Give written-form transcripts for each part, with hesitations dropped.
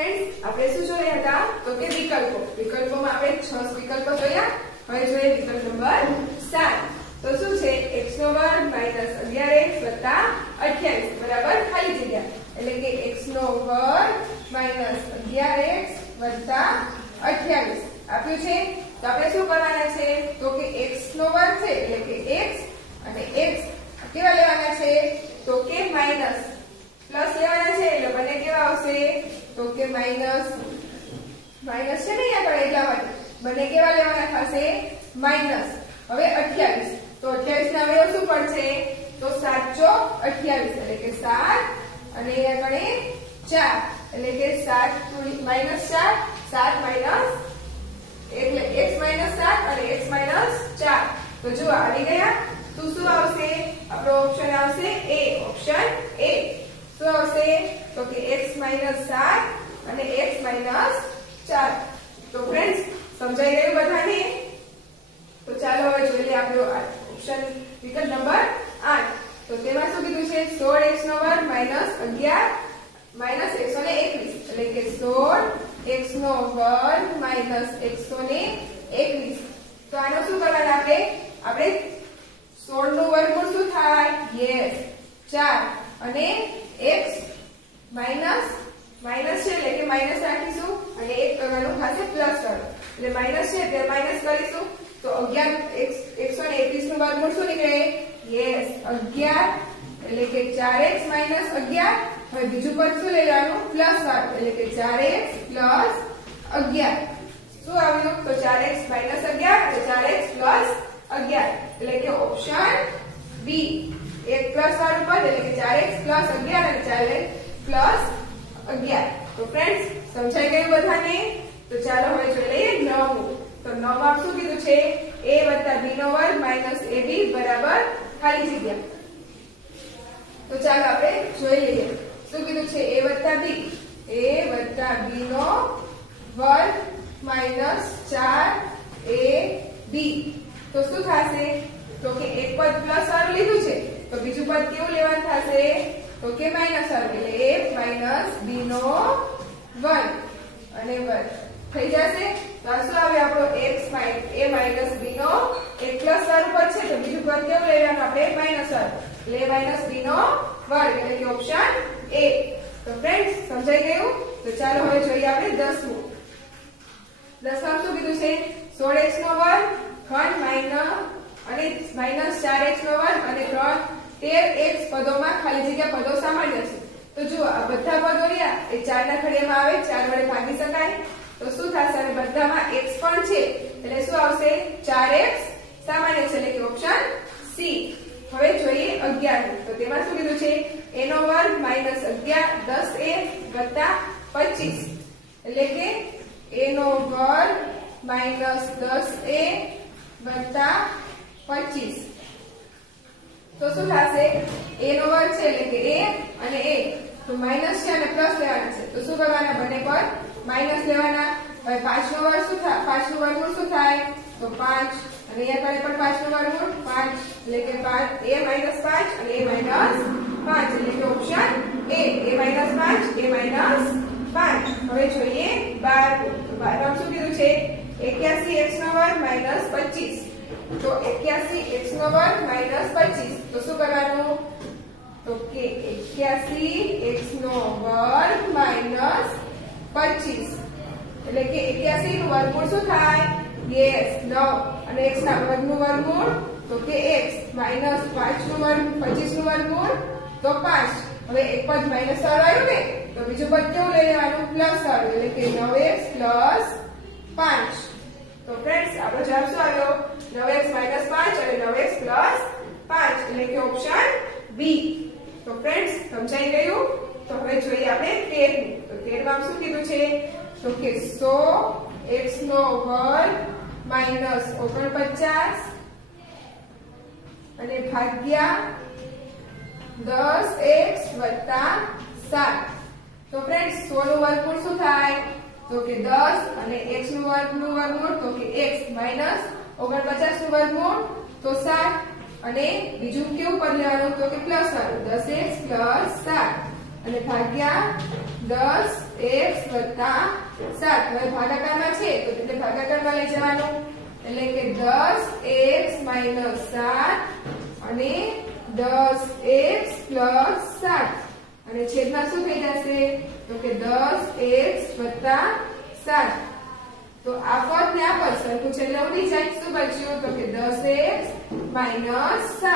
Friends આપણે શું જોયા હતા તો કે વિકલ્પોમાં આપણે 6 વિકલ્પો જોયા। હવે જોઈએ વિકલ્પ નંબર 7। તો શું છે x નો વર્ગ માઈનસ 11x વત્તા 28 બરાબર ખાલી જગ્યા એટલે કે x નો વર્ગ માઈનસ 11x વત્તા 28 આપ્યું છે। તો આપણે શું કરવાના છે તો કે x નો વર્ગ છે એટલે કે x અને x કેવા લેવાના છે તો કે માઈનસ પ્લસ લેવાના છે એટલે બને કેવા આવશે તો કે માઈનસ છે ને અહીંયા આગળ એટલા માટે બને કેવા લેવાના થશે માઈનસ। હવે 28 તો 28 ના અવયવ શું પડશે તો 7 ચોક 28 એટલે કે 7 અને અહીંયા આગળ 4 એટલે કે 7 માઈનસ 4 7 માઈનસ એટલે x માઈનસ 7 અને x માઈનસ 4 તો જો આવી ગયા તો શું આવશે આપણો ઓપ્શન આવશે A ઓપ્શન A શું આવશે તો કે x માઈનસ 7 અને x માઈનસ 4 તો ફ્રેન્ડ્સ સમજાઈ ગયું બધાને તો ચાલો હવે જોઈ લઈએ આપણો ઓપ્શન વિકલ્પ નંબર 8 તો તેમાં શું કીધું છે 16x નો વર્ગ માઈનસ 11 માઈનસ 121 એટલે કે 16x નો વર્ગ માઈનસ 121 તો આનો શું કરવાનું આપણે 16 નું વર્ગમૂળ શું થાય યસ 4 અને x માઈનસ છે એટલે કે માઈનસ રાખીશું અને એક કરવાનું થશે પ્લસ વાળું એટલે માઈનસ છે તે માઈનસ કરીશું તો 121 નું વર્ગમૂળ શું નીકળે યસ 11 એટલે કે 4x માઈનસ 11 હવે બીજું પદ શું લઈ લેવાનું પ્લસ વાળું એટલે કે 4x પ્લસ 11 શું આવ્યું તો 4x માઈનસ 11 અને 4x પ્લસ 11 એટલે કે ઓપ્શન બી એક પ્લસ વાળું પદ એટલે કે 4x પ્લસ 11 અને 4x પ્લસ 11 તો ફ્રેન્ડ્સ સમજાઈ ગયું બધાને તો ચાલો હવે જોઈ લઈએ 9 તો 9 માં શું કીધું છે a + b નો વર્ગ માઈનસ ab બરાબર ખાલી જગ્યા તો ચાલો આપણે જોઈ લઈએ શું કીધું છે a + b નો વર્ગ માઈનસ 4ab તો શું થશે તો કે એક પદ પ્લસ વાળું લીધું છે તો બીજું પદ કેવું લેવાનું થશે તો કે માઈનસ વાળું એટલે a - b નો વર્ગ અને વર્ગ થઈ જશે તો આ શું આવે આપણો x - a - b નો એક પ્લસ વાળું પદ છે તો બીજું પદ કેવું લેવાનું આપણે માઈનસ વાળું એટલે a - b નો વર્ગ એટલે કે ઓપ્શન A તો ફ્રેન્ડ્સ સમજાઈ ગયું તો ચાલો હવે જોઈએ આપણે 10મું 10માં શું કીધું છે 16x નો વર્ગ ઘન અને માઈનસ 4x નો વર્ગ અને 13x પદોમાં ખાલી જગ્યા પદો સામાન્ય છે તો જુઓ આ બધા પદો રહ્યા એ 4 ના ઘડિયામાં આવે 4 વડે ભાગી શકાય તો શું થશે અને બધામાં x પણ છે એટલે શું આવશે 4x સામાન્ય છે એટલે કે ઓપ્શન સી। હવે જોઈએ 11 તો તેમાં શું કીધું છે a નો વર્ગ માઈનસ 11 10a વત્તા 25 એટલે કે a નો વર્ગ માઈનસ 10a વત્તા 25 તો શું થશે a નો વર્ગ છે એટલે કે a અને a તો માઈનસ છે અને પ્લસ લેવાના છે તો શું કરવાના બંને પર માઈનસ લેવાના હવે 5 નો વર્ગ શું થાય 5 નું વર્ગમૂળ શું થાય તો 5 અને અહીંયા આગળ પણ 5 નું વર્ગમૂળ 5 એટલે કે 5 a - 5 અને a - 5 એટલે કે ઓપ્શન a - 5 હવે જોઈએ 12 તો 12 માં શું કીધું છે 81x નો વર્ગ માઈનસ 25 તો 81x નો વર્ગ માઈનસ 25 તો શું કરવાનું તો કે 81x નો વર્ગ માઈનસ 25 એટલે કે 81 નું વર્ગમૂળ શું થાય યસ 9 અને x ના વર્ગનું વર્ગમૂળ તો કે x માઈનસ 5 નું વર્ગ 25 નું વર્ગમૂળ તો 5 હવે એક પદ માઈનસ વાળું આવ્યું ને તો બીજું પદ કેવું લઈ લેવાનું પ્લસ વાળું એટલે કે 9x પ્લસ 5 તો ફ્રેન્ડ્સ આપણો જવાબ શું આવ્યો 9x - 5 અને 9x પ્લસ 5 એટલે કે ઓપ્શન બી તો ફ્રેન્ડ્સ સમજાઈ ગયું તો હવે જોઈએ આપણે 13મું તો 13માં શું કીધું છે તો કે 100x નો વર્ગ માઈનસ 49 અને ભાગ્યા 10x વત્તા 7 તો ફ્રેન્ડ્સ 100 નું વર્ગમૂળ શું થાય તો કે 10 અને x નું વર્ગમૂળ તો કે x માઈનસ 49 નું વર્ગમૂળ તો 7 અને બીજું કેવું પદ લેવાનું તો કે પ્લસ વાળું 10x પ્લસ 7 અને ભાગ્યા 10x વત્તા 7. હવે ભાગાકારમાં છે તો એટલે ભાગાકારમાં લઈ જવાનું, એટલે કે 10x માઈનસ 7 અને 10x પ્લસ 7 અને છેદમાં શું થઈ જશે તો કે 10x વત્તા 7. તો આ પદ ને આ પદ સરખું છેલ્લે ઉડી જાય, શું બચ્યું તો કે 10x માઈનસ 7.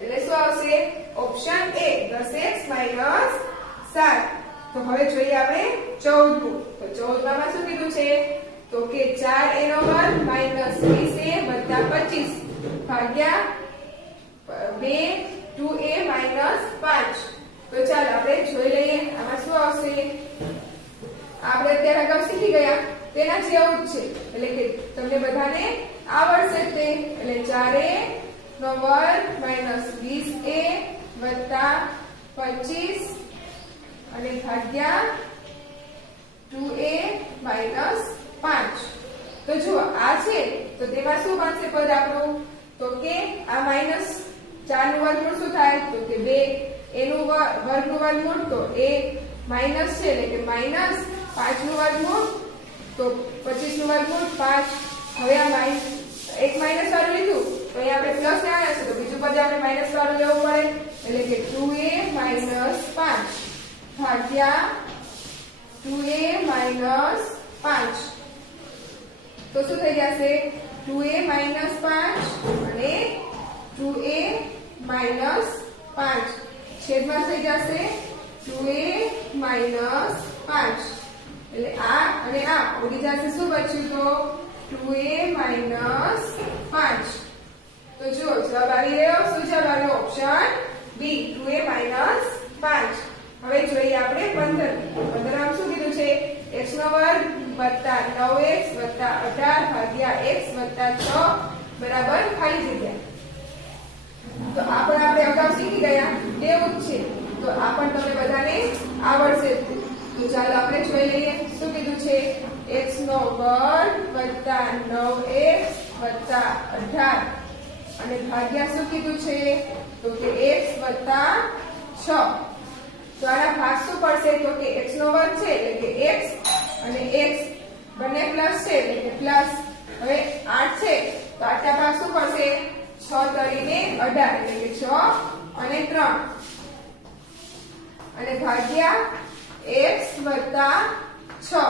એટલે શું આવશે ઓપ્શન એ 10x માઈનસ 7. તો હવે જોઈએ આપણે 14. તો 14 માં શું કીધું છે તો કે 4a નો વર્ગ માઈનસ 20a વત્તા 25 ભાગ્યા 2a માઈનસ 5. તો ચાલો આપણે જોઈ લઈએ આમાં શું આવશે. આપણે અત્યારે અગાઉ શીખી ગયા તેના જેવું જ છે, એટલે કે તમને બધાને આવડશે તે. એટલે 4a નો વર્ગ માઈનસ 20a વત્તા 25 અને ભાગ્યા 2a માઈનસ 5. તો જો આ છે તો તેમાં શું બનશે પદ આપણું તો કે આ માઈનસ 4 નું વર્ગમૂળ શું થાય તો કે 2, a નું વર્ગનું વર્ગમૂળ તો a માઈનસ છે એટલે કે માઈનસ 5 નું વર્ગમૂળ તો 25 નું વર્ગમૂળ 5. હવે આ એક માઈનસ વાળું લીધું તો અહીં આપણે પ્લસ લેવાના છે તો બીજું પદ આપણે માઈનસ વાળું લેવું પડે, એટલે કે 2a માઈનસ 5 ભાગ્યા 2a માઈનસ 5. તો શું થઈ જશે 2a માઈનસ 5 અને 2a માઈનસ 5 છેદમાં થઈ જશે 2a માઈનસ 5. એટલે આ અને આ ઉડી જશે, શું બચ્યું તો 2a માઈનસ 5. તો જો જવાબ આવી રહ્યો, શું જવાબ આવ્યો ઓપ્શન બી 2a માઈનસ 5. હવે જોઈએ આપણે 15 આમ શું કીધું છે x નો વર્ગ વત્તા 9x વત્તા 18 ભાગ્યા x વત્તા 6 બરાબર ખાલી જગ્યા. તો આ પણ આપણે અગાઉ શીખી ગયા એવું જ છે, તો આ પણ તમને બધાને આવડશે. તો ચાલો આપણે જોઈ લઈએ શું કીધું છે x નો વર્ગ વત્તા 9x વત્તા 18 અને ભાગ્યા શું કીધું છે તો કે x વત્તા 6. તો આના ભાગ શું પડશે તો કે x નો વર્ગ છે એટલે કે x અને x બંને પ્લસ છે એટલે કે પ્લસ. હવે 8 છે તો આટલા ભાગ શું પડશે 6 તરીને 18 એટલે કે 6 અને 3 અને ભાગ્યા x વત્તા 6.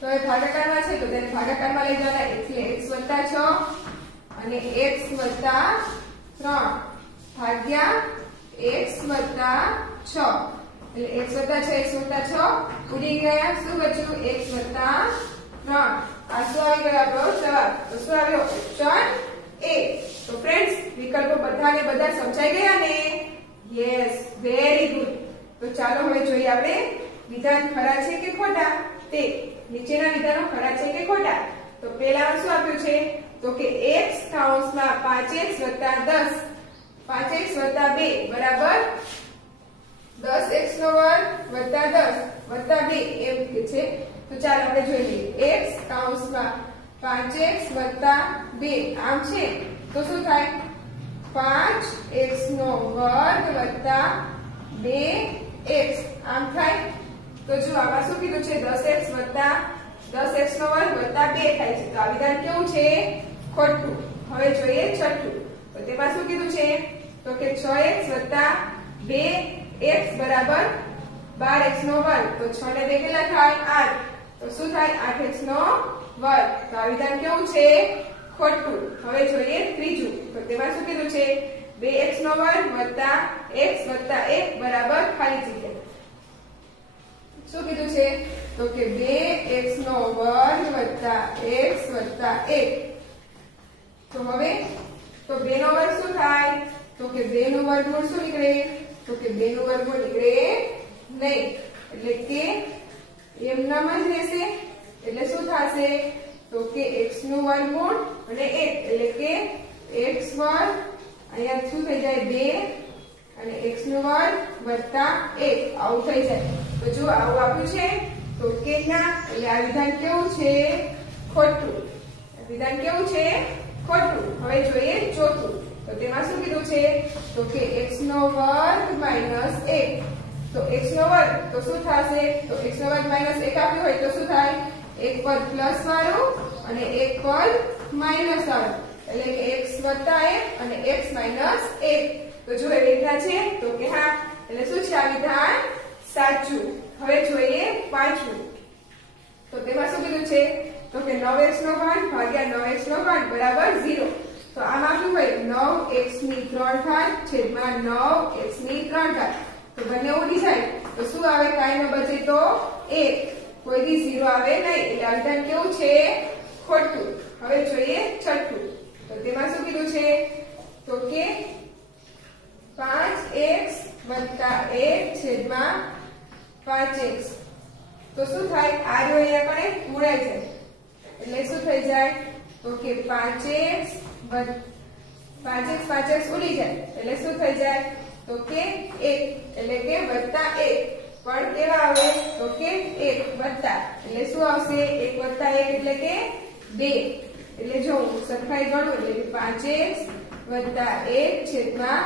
તો હવે ભાગાકારમાં છે તો તેને ભાગાકારમાં લઈ જવાના, એટલે x વત્તા 6 અને x વત્તા 3 ભાગ્યા x વત્તા 6. એટલે x વત્તા 6 x વત્તા 6 ઉડી ગયા, શું બચ્યું x વત્તા 3. આ શું આવી ગયો આપણો જવાબ, તો શું આવ્યો ઓપ્શન એ. તો ફ્રેન્ડ્સ વિકલ્પો બધાને બધા સમજાઈ ગયા ને? Yes, very good. તો ચાલો હવે જોઈએ આપણે વિધાન ખરા છે કે ખોટા તે. નીચેના વિધાનો ખરા છે કે ખોટા? તો પહેલામાં શું આપ્યું છે તો કે x કૌંસમાં 5x વત્તા 10 5x વત્તા 2 બરાબર 10x નો વર્ગ વત્તા 10 વત્તા 2 એમ કે છે. તો ચાલો આપણે જોઈ લઈએ x કૌંસમાં 5x વત્તા 2 આમ છે તો શું થાય 5x નો વર્ગ વત્તા 2x આમ થાય. તો જો આમાં શું કીધું છે 10x વત્તા 10x નો વર્ગ વત્તા 2 થાય છે, તો આ વિધાન કેવું છે ખોટું. હવે જોઈએ છઠ્ઠું. તો તેમાં શું કીધું છે તો કે 6x વત્તા 2x બરાબર 12x નો વર્ગ. તો 6 ને 2 કેટલા થાય 8. તો શું થાય 8x નો વર્ગ. તો આ વિધાન કેવું છે ખોટું. હવે જોઈએ ત્રીજું. તો તેમાં શું કીધું છે 2x નો વર્ગ વત્તા x વત્તા 1 બરાબર ખાલી જગ્યા. શું કીધું છે તો કે 2x નો વર્ગ વત્તા x વત્તા 1. તો હવે તો 2 નો વર્ગ શું થાય તો કે 2 નું વર્ગમૂળ શું નીકળે તો કે 2 નું વર્ગમૂળ નીકળે નહીં, એટલે કે એમ નામ જ રહેશે. એટલે શું થશે તો કે x નું વર્ગમૂળ અને 1 એટલે કે x વર્ગ અહીંયા શું થઈ જાય 2 અને x નું વર્ગ વત્તા 1 આવું થઈ જાય. તો જો આવું આપ્યું છે તો કે ના, એટલે આ વિધાન કેવું છે ખોટું. વિધાન કેવું છે ખોટું. હવે જોઈએ ચોથું. તો તેમાં શું કીધું છે તો કે x નો વર્ગ માઈનસ 1. તો x નો વર્ગ તો શું થશે તો x નો વર્ગ માઈનસ 1 આપ્યું હોય તો શું થાય એક પદ પ્લસ વાળું અને એક પદ માઈનસ વાળું એટલે કે x વત્તા 1 અને x માઈનસ 1 તો જો એ વિધાન છે તો કે હા એટલે શું છે આ વિધાન સાચું હવે જોઈએ પાંચમું તો તેમાં શું કીધું છે તો કે 9x નો ઘન ભાગ્યા 9x નો ઘન બરાબર 0 તો આમાં શું હોય 9x ની 3 ઘાત છેદમાં 9x ની 3 ઘાત તો બંને ઉડી જાય તો શું આવે કાઈ ન બચે તો 1 કોઈ દી 0 આવે નહીં એટલે આ વિધાન કેવું છે ખોટું હવે જોઈએ છઠ્ઠું તો તેમાં શું કીધું છે તો કે 5x + 1 છેદમાં 5x તો શું થાય આ જો અહીંયા કણે ગુણાય છે એટલે શું થઈ જાય તો કે 5x ઉડી જાય એટલે શું થઈ જાય તો કે 1 એટલે કે વત્તા 1 પણ કેવા આવે તો કે 1 વત્તા એટલે શું આવશે 1 વત્તા 1 એટલે કે 2 એટલે જો સરખાઈ ગણું એટલે કે 5x વત્તા 1 છેદમાં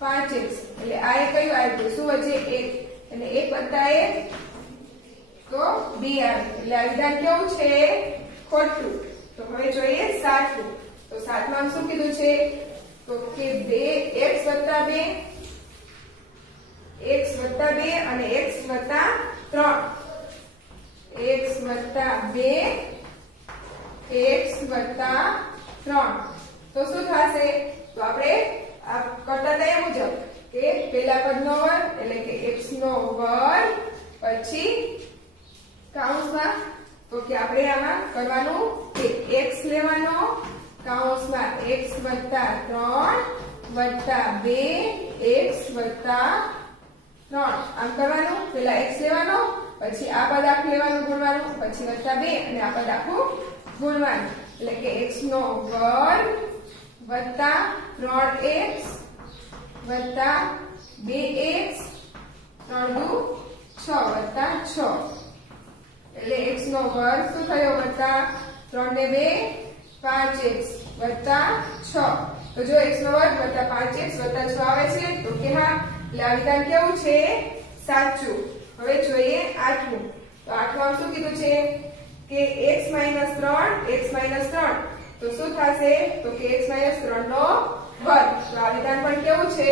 5x એટલે આ કયું આવ્યું શું વચ્ચે 1 એટલે 1 વત્તા 1 તો 2 આવે એટલે આ વિધાન કેવું છે ખોટું તો હવે જોઈએ સાતમું તો સાતમાં શું કીધું છે તો કે 2x વત્તા 2 x વત્તા 2 અને x વત્તા 3 x વત્તા 2 x વત્તા 3 તો શું થશે તો આપણે આ કરતા ગયા મુજબ કે પહેલા પદનો વર્ગ એટલે કે x નો વર્ગ પછી કૌંસમાં તો કે આપણે આમાં કરવાનું કે x લેવાનો કૌંસમાં x વત્તા 3 વત્તા 2x વત્તા 3 આમ કરવાનું પહેલા x લેવાનો પછી આ પદ આખું લેવાનું ગુણવાનું પછી વત્તા 2 અને આ પદ આખું ગુણવાનું એટલે કે x નો વર્ગ વત્તા 3x વત્તા 2x 3 દુ 6 વત્તા 6 એટલે x નો વર્ગ શું થયો વત્તા 3 ને 2 5x વત્તા 6 તો જો x નો વર્ગ વત્તા 5x વત્તા 6 આવે છે તો કે હા એટલે આ વિધાન કેવું છે સાચું હવે જોઈએ આઠમું તો આઠમાં શું કીધું છે કે x - 3 તો શું થશે તો કે x - 3 નો વર્ગ તો આ વિધાન પણ કેવું છે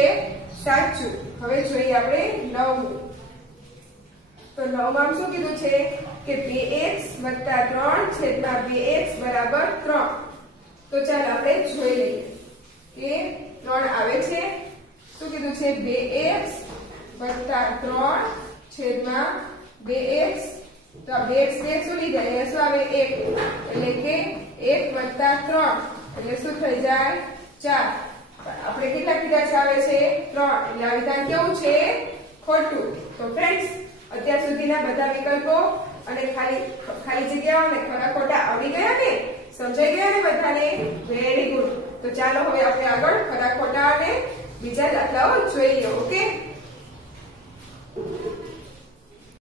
સાચું હવે જોઈએ આપણે નવમું તો નવમાં શું કીધું છે કે 2x વત્તા 3 છેદમાં 2x બરાબર 3 તો ચાલો આપણે જોઈ લઈએ કે 3 આવે છે શું કીધું છે 2x વત્તા 3 છેદમાં 2x તો આ 2x ઉડી જાય શું આવે 1 એટલે કે 1 વત્તા 3 એટલે શું થઈ જાય 4 આપણે કેટલા કીધા છે આવે છે 3 એટલે આ વિધાન કેવું છે ખોટું તો ફ્રેન્ડ્સ અત્યાર સુધીના બધા વિકલ્પો અને ખાલી જગ્યાઓ ને ખરા ખોટા આવી ગયા ને સમજાઈ ગયા ને બધાને વેરી ગુડ